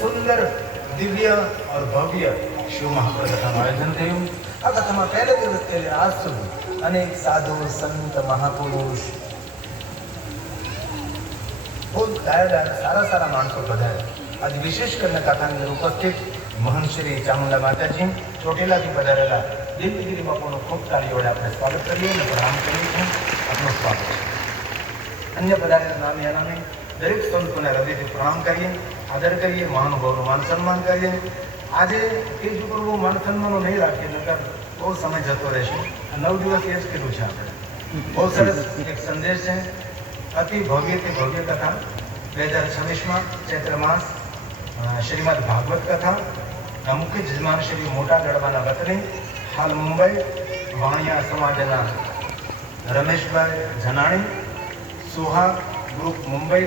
સુંદર દિવ્ય और भव्य शिव महाप्रकथाનું આયોજન થયું। આ કથામાં પહેલા દિવસથી આજ સુધી અનેક સાધુ સંત મહાપુરુષ ખૂબ સારા માણસો પધાર્યા। આજે વિશેષ કરીને કથાની અંદર ઉપસ્થિત મહંત શ્રી ચામુંડા માતાજી ચોટીલાથી પધારેલા દિવ્યગીરી બાપુનું ખૂબ તાળી વડે આપણે સ્વાગત કરીએ અને પ્રણામ કરીએ છીએ। આપનું સ્વાગત છે। અન્ય પધારેલા નામે અનામે દરેક સંતોને હૃદયથી પ્રણામ કરીએ, આદર કરીએ, મહાનુભાવનું માન સન્માન કરીએ। આજે તેજ ઉપર માન સન્માનો નહીં રાખીએ નકર બહુ સમય જતો રહેશે। 9 દિવસ એ જ કીધું છે આપણે। બહુ સરસ એક સંદેશ છે। અતિ ભવ્યથી ભવ્ય કથા 2026માં ચૈત્ર માસ શ્રીમદ ભાગવત કથા મુખ્ય જજમાન શ્રી મોટા ગઢવાના વતની હાલ મુંબઈ વાણિયા સમાજના રમેશભાઈ જનાણી સુહાગ ગ્રુપ મુંબઈ